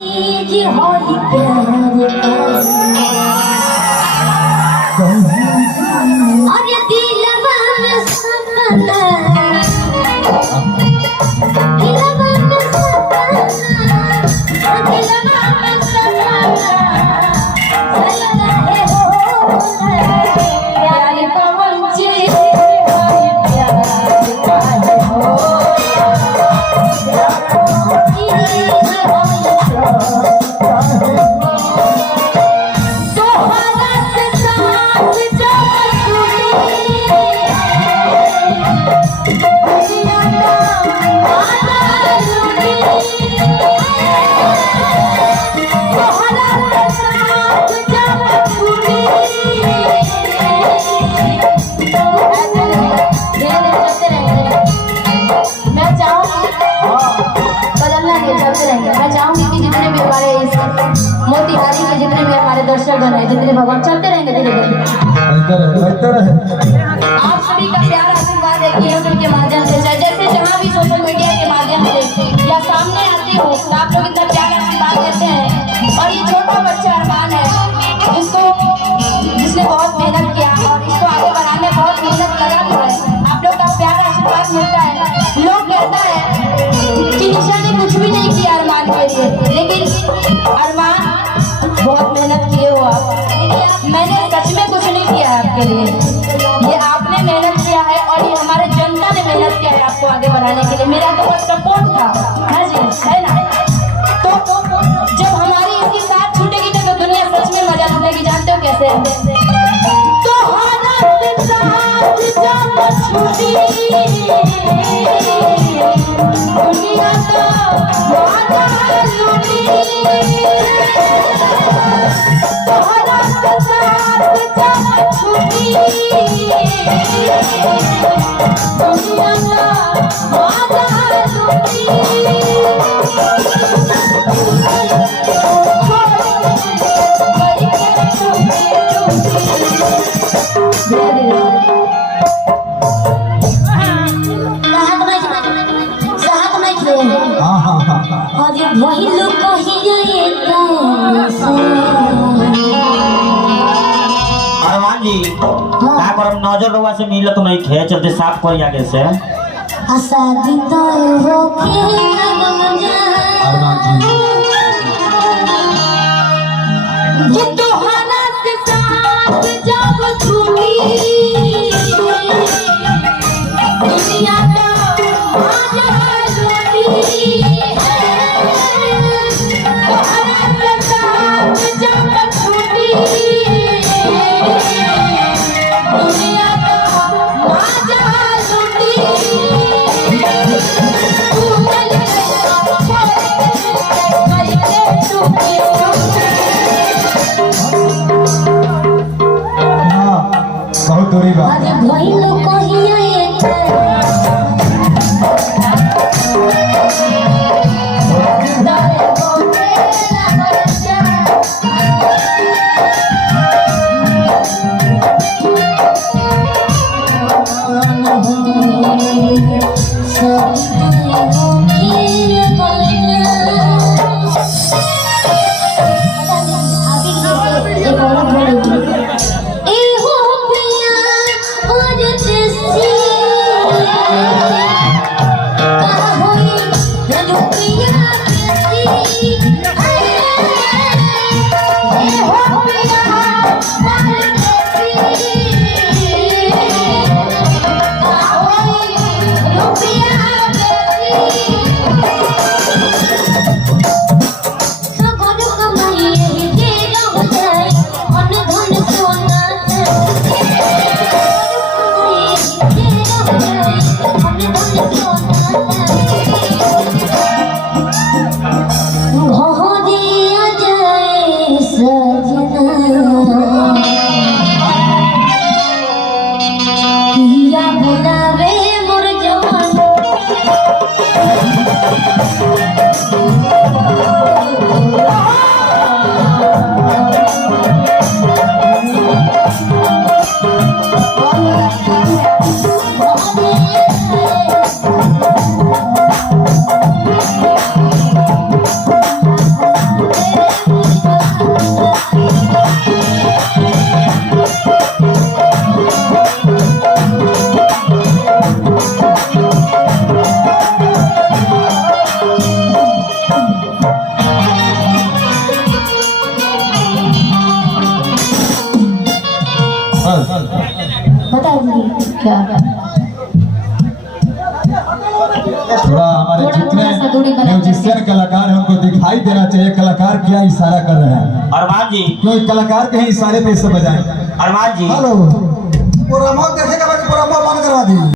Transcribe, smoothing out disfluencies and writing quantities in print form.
जी होई प्यार और ये दिलवा में सपना दिलवा में सपना दिलवा में सपना चलना है हो प्यार पवन जी होई प्यार का हो मैं चाहूंगी कि जितने भी हमारे मोतिहारी के जितने भी हमारे दर्शकगण हैं, जितने भगवान चलते रहेंगे धीरे धीरे। आप सभी का प्यार आशीर्वाद है कि यूट्यूब के माध्यम से जैसे जहाँ भी सोशल मीडिया के माध्यम से या सामने आते हो तो आप लोग इतना प्यार आशीर्वाद देते हैं। और ये छोटा बच्चा अरमान है जिसने बहुत मेहनत किया और इसको आगे बढ़ाने में बहुत मेहनत लगा भी है। आप लोग का प्यार आशीर्वाद मिलता है। लोग कहता है कि निशा ने कुछ भी नहीं किया अरमान के लिए, लेकिन अरमान बहुत मेहनत किए हो आप। मैंने सच में कुछ नहीं किया है आपके लिए, ये आपने मेहनत किया है और ये हमारे जनता ने मेहनत किया है आपको आगे बढ़ाने के लिए। मेरा तो बस सपोर्ट था, है जी, है ना। तो जब हमारी इसकी साथ छूटेगी तो दुनिया सच में मजा लूटेगी। जानते हो कैसे? तो दुनिया वही लोग अरमान जी का करम नजर रवा से मिलत नहीं खे चलते साफ कोई आगे से शादी तो हो के अरमान जी ये तोहरा से साथ जब छूटी दुनिया तो आजा लूटी बहुत दूरी बात ए हो पिया और जैसी अच्छा थोड़ा हमारे थोड़ा सा दूरी जितने बना म्यूजिशियन कलाकार हैं उनको दिखाई देना चाहिए कलाकार क्या इशारा कर रहे हैं। अरमान जी, क्योंकि कलाकार के ही इशारे पे इसे बजाएं। अरमान जी, हेलो, पूरा मौत देखेगा, पूरा मौत बंद करवा दी।